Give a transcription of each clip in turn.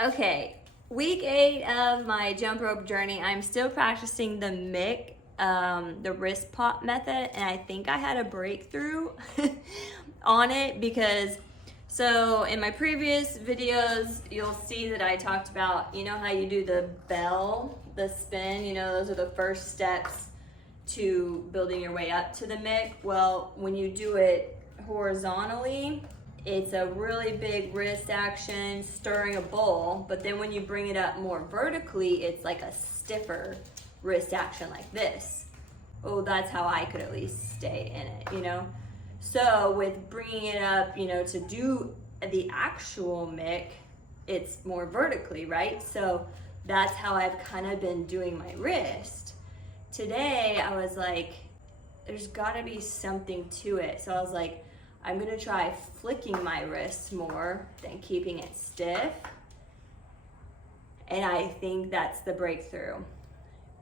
Okay, week 8 of my jump rope journey. I'm still practicing the Mick, the wrist pop method, and I think I had a breakthrough on it because, so in my previous videos, you'll see that I talked about, you know how you do the bell, the spin, you know, those are the first steps to building your way up to the Mick. Well, when you do it horizontally, it's a really big wrist action, stirring a bowl, but then when you bring it up more vertically, it's like a stiffer wrist action like this. Oh, that's how I could at least stay in it, you know? So with bringing it up, you know, to do the actual Mick, it's more vertically, right? So that's how I've kind of been doing my wrist. Today, I was like, there's gotta be something to it. So I was like, I'm gonna try flicking my wrists more than keeping it stiff. And I think that's the breakthrough,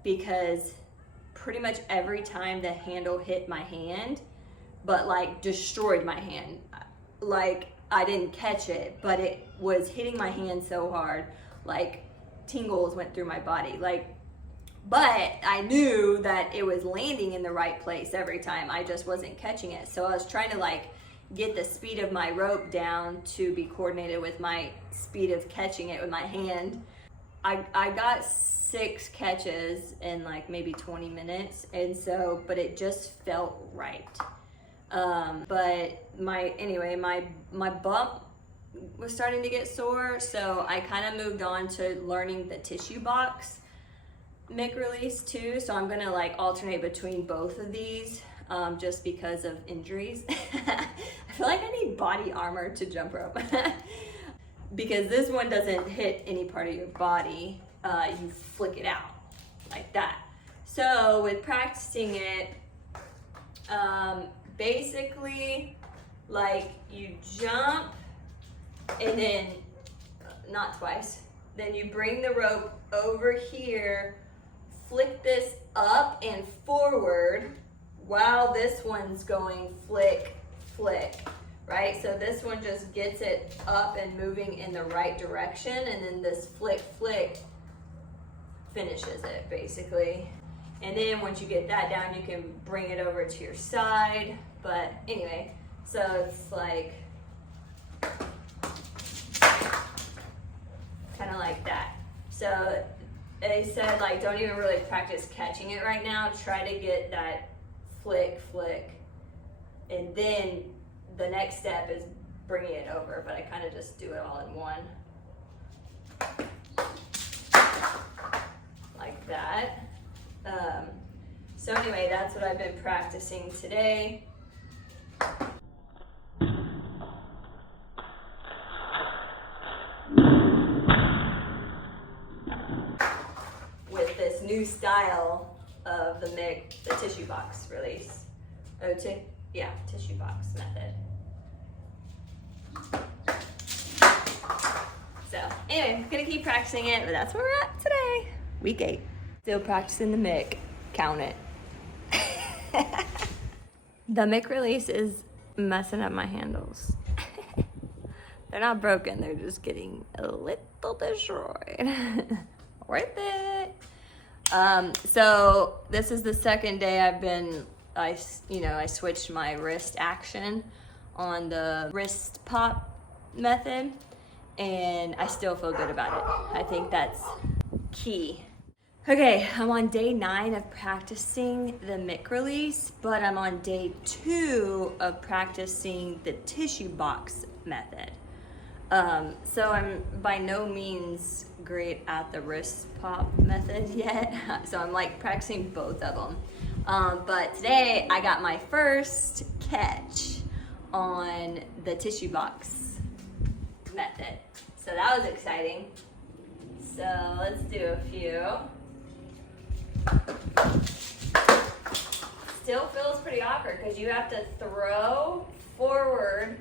because pretty much every time the handle hit my hand, but like destroyed my hand. Like I didn't catch it, but it was hitting my hand so hard, like tingles went through my body. But I knew that it was landing in the right place every time. I just wasn't catching it. So I was trying to like get the speed of my rope down to be coordinated with my speed of catching it with my hand. I got 6 catches in like maybe 20 minutes, and so, but it just felt right. But my bump was starting to get sore, so I kind of moved on to learning the tissue box Mick release too. So I'm gonna like alternate between both of these. Just because of injuries. I feel like I need body armor to jump rope because this one doesn't hit any part of your body. You flick it out like that. So with practicing it, basically like you jump and then, not twice, then you bring the rope over here, flick this up and forward, while this one's going flick, flick, right? So this one just gets it up and moving in the right direction, and then this flick, flick finishes it, basically. And then once you get that down, you can bring it over to your side. But anyway, so it's like, kind of like that. So they said, like, don't even really practice catching it right now. Try to get that flick, flick, and then the next step is bringing it over, but I kind of just do it all in one. Like that. So anyway, that's what I've been practicing today. With this new style of the Mick, the tissue box release. Tissue box method. So anyway, I'm gonna keep practicing it, but that's where we're at today. Week 8. Still practicing the Mick. Count it. The Mick release is messing up my handles. They're not broken, they're just getting a little destroyed. Worth it. So this is the second day I switched my wrist action on the wrist pop method, and I still feel good about it. I think that's key. Okay, I'm on day 9 of practicing the Mick release, but I'm on day 2 of practicing the tissue box method. So I'm by no means great at the wrist pop method yet, so I'm like practicing both of them. But today I got my first catch on the tissue box method, so that was exciting. So let's do a few. Still feels pretty awkward because you have to throw forward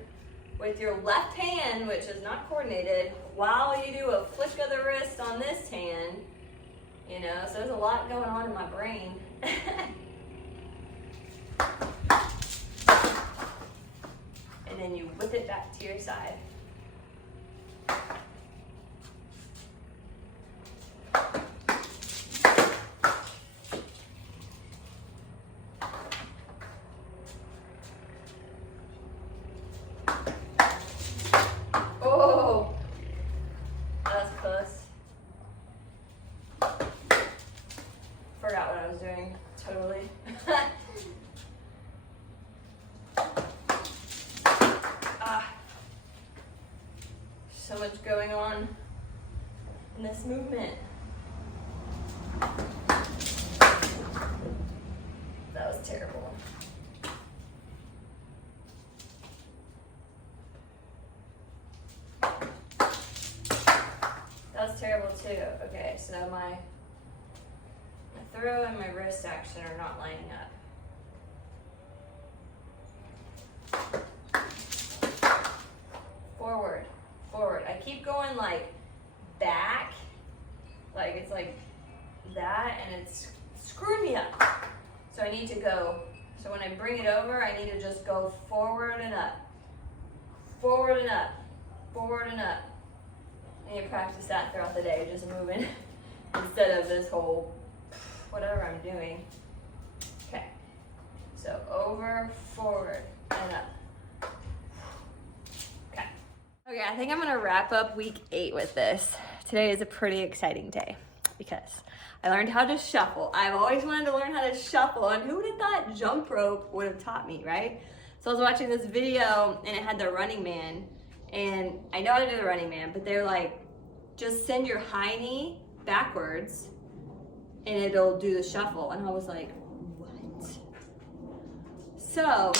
with your left hand, which is not coordinated, while you do a flick of the wrist on this hand, you know, so there's a lot going on in my brain. And then you whip it back to your side. in this movement. That was terrible. That was terrible too. Okay, so my throw and my wrist action are not lining up. Forward, forward. I keep going like back, like it's like that, and it's screwing me up. So I need to go, so when I bring it over, I need to just go forward and up, forward and up, forward and up. I need to practice that throughout the day, just moving instead of this whole whatever I'm doing. Okay, so over, forward, and up. Okay. Okay, I think I'm gonna wrap up week 8 with this. Today is a pretty exciting day because I learned how to shuffle. I've always wanted to learn how to shuffle, and who would have thought jump rope would have taught me, right? So I was watching this video and it had the running man, and I know how to do the running man, but they're like, just send your high knee backwards and it'll do the shuffle. And I was like, what? So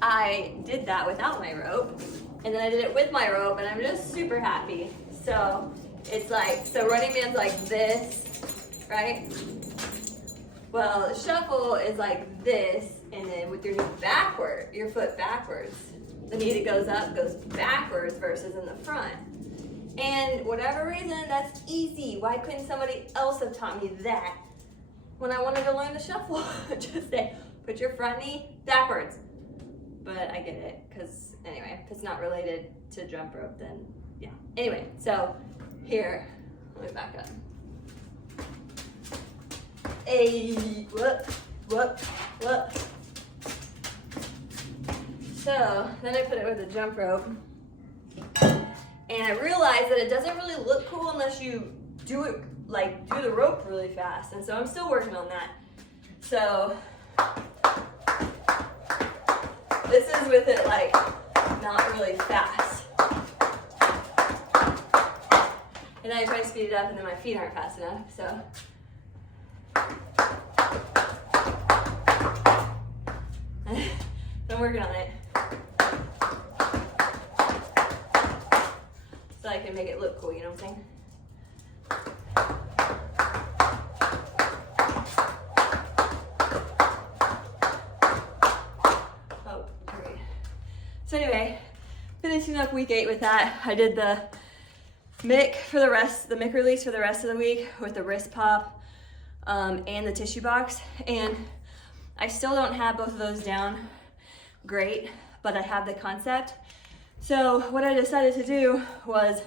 I did that without my rope, and then I did it with my rope, and I'm just super happy. So it's like, so running man's like this, right? Well, the shuffle is like this, and then with your knee backward, your foot backwards, the knee that goes up goes backwards versus in the front. And whatever reason, that's easy. Why couldn't somebody else have taught me that when I wanted to learn the shuffle? Just say, put your front knee backwards. But I get it, because anyway, if it's not related to jump rope, then yeah. Anyway, so here, let me back up. Hey, whoop, whoop, whoop. So then I put it with a jump rope. And I realized that it doesn't really look cool unless you do it, like do the rope really fast. And so I'm still working on that. So this is with it like not really fast. And then I try to speed it up, and then my feet aren't fast enough, so. I'm working on it. So I can make it look cool, you know what I'm saying? Oh, great. So anyway, finishing up week 8 with that. I did the mic for the mic release for the rest of the week with the wrist pop and the tissue box. And I still don't have both of those down great, but I have the concept. So what I decided to do was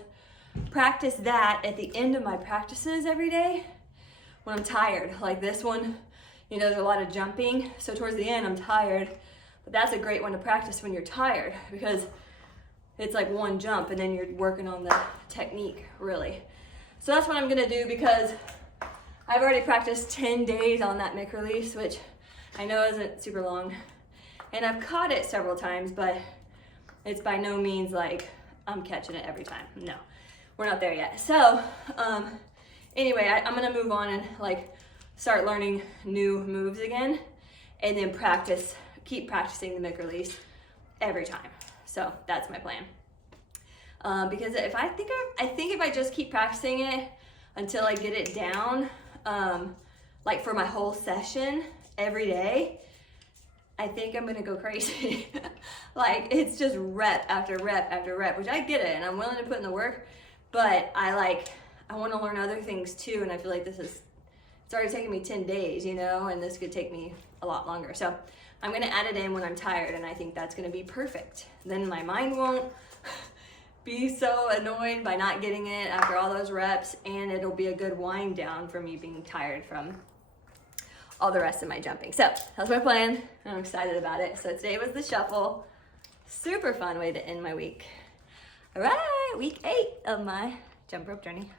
practice that at the end of my practices every day when I'm tired. Like this one, you know, there's a lot of jumping. So towards the end, I'm tired. But that's a great one to practice when you're tired, because it's like one jump and then you're working on the technique, really. So that's what I'm gonna do, because I've already practiced 10 days on that mic release, which I know isn't super long. And I've caught it several times, but it's by no means like I'm catching it every time. No, we're not there yet. So anyway, I'm gonna move on and like start learning new moves again, and then keep practicing the mic release every time. So that's my plan. Because I think if I just keep practicing it until I get it down, like for my whole session every day, I think I'm gonna go crazy. Like it's just rep after rep after rep, which I get it, and I'm willing to put in the work, but I wanna learn other things too, and I feel like it's already taking me 10 days, you know, and this could take me a lot longer. So I'm gonna add it in when I'm tired, and I think that's gonna be perfect. Then my mind won't be so annoyed by not getting it after all those reps, and it'll be a good wind down for me being tired from all the rest of my jumping. So that's my plan, and I'm excited about it. So today was the shuffle. Super fun way to end my week. All right, week 8 of my jump rope journey.